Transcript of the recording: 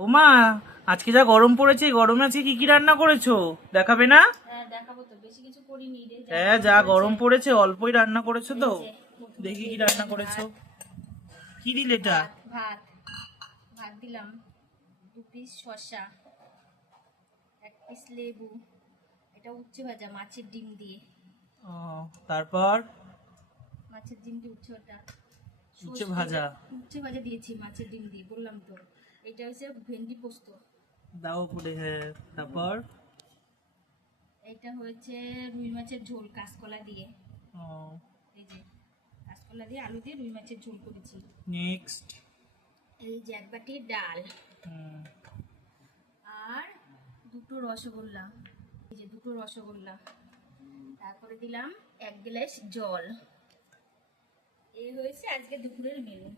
ওমা, আজকে যা গরম পড়েছে, গরমে আজকে কি কি রান্না করেছো? দেখাবে না? হ্যাঁ দেখাবো তো, বেশি কিছু করিনি রে, হ্যাঁ, যা গরম পড়েছে অল্পই রান্না করেছো তো। দেখি কি রান্না করেছো। কি দিলে এটা? ভাত ভাত ভাত দিলাম, 2 পিস শসা, 1 পিস লেবু, এটা উচ্ছে ভাজা মাছের ডিম দিয়ে। ও, তারপর মাছের ডিম দিয়ে উচ্ছে ওটা উচ্ছে ভাজা। উচ্ছে ভাজা দিয়েছি মাছের ডিম দিয়ে, বললাম তো। এটা হচ্ছে ভেন্ডি পোস্ত। দাও করে, হ্যাঁ। তারপর এইটা হয়েছে রুই মাছের ঝোল কাঁচকলা দিয়ে। ও, এই যে কাঁচকলা দিয়ে আলু দিয়ে রুই মাছের ঝোল করেছি। নেক্সট। এই যে 1 বাটি ডাল, হুম। আর 2টো রসগোল্লা। এই যে 2টো রসগোল্লা, তারপরে দিলাম 1 গ্লাস জল। এই হয়েছে আজকে দুপুরের মেনু।